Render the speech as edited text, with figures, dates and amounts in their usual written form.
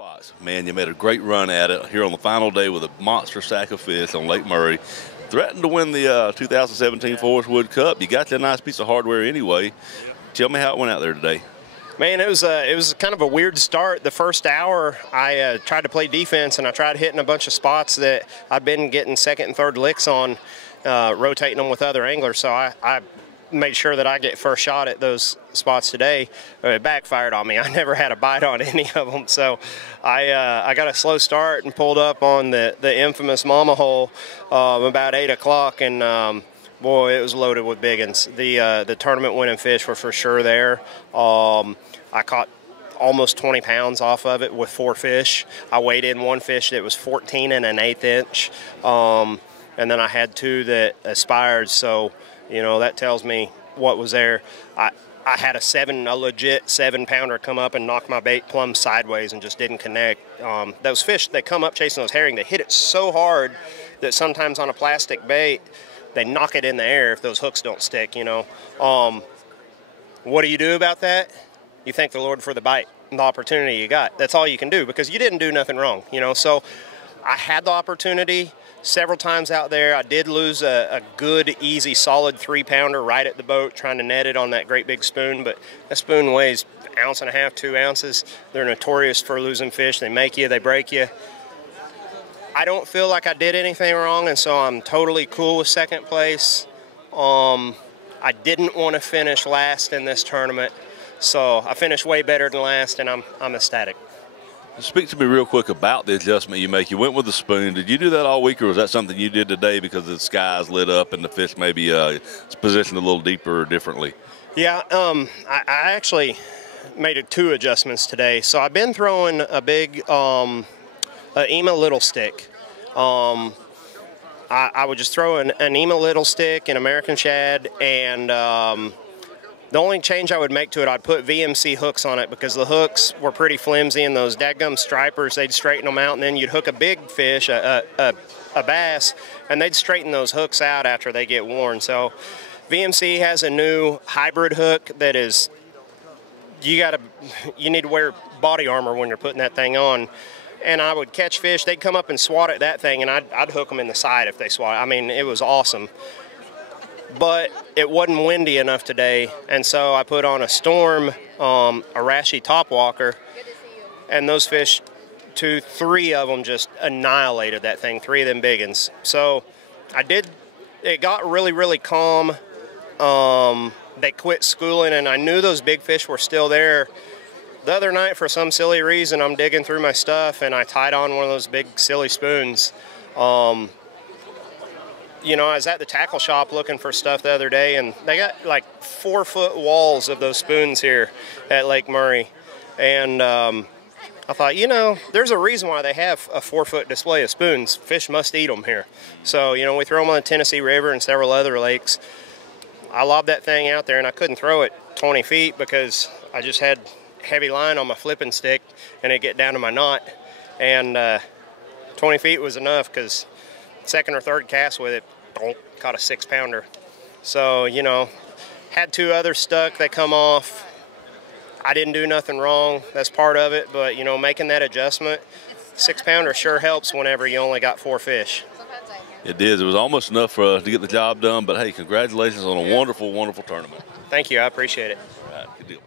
Fox, man, you made a great run at it here on the final day with a monster sack of fish on Lake Murray. Threatened to win the 2017 Forest Wood Cup. You got you a nice piece of hardware anyway. Tell me how it went out there today. Man, it was kind of a weird start. The first hour, I tried to play defense, and I tried hitting a bunch of spots that I've been getting second and third licks on, rotating them with other anglers. So I made sure that I get first shot at those spots today. It backfired on me. I never had a bite on any of them. So I got a slow start and pulled up on the infamous mama hole about 8 o'clock, and boy, it was loaded with big ones. The tournament winning fish were for sure there. I caught almost 20 pounds off of it with 4 fish. I weighed in one fish that was 14 1/8 inch, and then I had 2 that aspired. So, you know, that tells me what was there. I had a legit 7-pounder come up and knock my bait plumb sideways and just didn't connect. Those fish, they come up chasing those herring, they hit it so hard that sometimes on a plastic bait, they knock it in the air if those hooks don't stick, you know. What do you do about that? You thank the Lord for the bite and the opportunity you got. That's all you can do, because you didn't do nothing wrong, you know. So I had the opportunity several times out there. I did lose a good, easy, solid 3-pounder right at the boat trying to net it on that great big spoon, but that spoon weighs 1.5 ounces, 2 ounces. They're notorious for losing fish. They make you, they break you. I don't feel like I did anything wrong, and so I'm totally cool with second place. I didn't want to finish last in this tournament, so I finished way better than last, and I'm ecstatic. Speak to me real quick about the adjustment you make. You went with the spoon. Did you do that all week, or was that something you did today because the skies lit up and the fish maybe positioned a little deeper or differently? Yeah, I actually made 2 adjustments today. So I've been throwing a big EMA little stick. I would just throw an EMA little stick, an American shad, and the only change I would make to it, I'd put VMC hooks on it, because the hooks were pretty flimsy, and those dadgum stripers, they'd straighten them out, and then you'd hook a big fish, a bass, and they'd straighten those hooks out after they get worn. So VMC has a new hybrid hook that is, you need to wear body armor when you're putting that thing on. And I would catch fish, they'd come up and swat at that thing, and I'd hook them in the side if they swat. I mean, it was awesome. But it wasn't windy enough today, and so I put on a Storm, a Rashi top walker, and those fish, 3 of them just annihilated that thing, 3 of them big ones. So it got really, really calm. They quit schooling, and I knew those big fish were still there. The other night, for some silly reason, I'm digging through my stuff, and I tied on one of those big, silly spoons. You know, I was at the tackle shop looking for stuff the other day, and they got like 4-foot walls of those spoons here at Lake Murray. And I thought, you know, there's a reason why they have a 4-foot display of spoons. Fish must eat them here. So, you know, we throw them on the Tennessee River and several other lakes. I lobbed that thing out there, and I couldn't throw it 20 feet because I just had heavy line on my flipping stick, and it get down to my knot. And 20 feet was enough, because second or third cast with it, caught a 6-pounder. So, you know, had 2 others stuck, they come off. I didn't do nothing wrong, that's part of it, but, you know, making that adjustment, 6-pounder sure helps whenever you only got 4 fish. It did. It was almost enough to get the job done, but hey, congratulations on a wonderful, wonderful tournament. Thank you, I appreciate it. All right, good deal.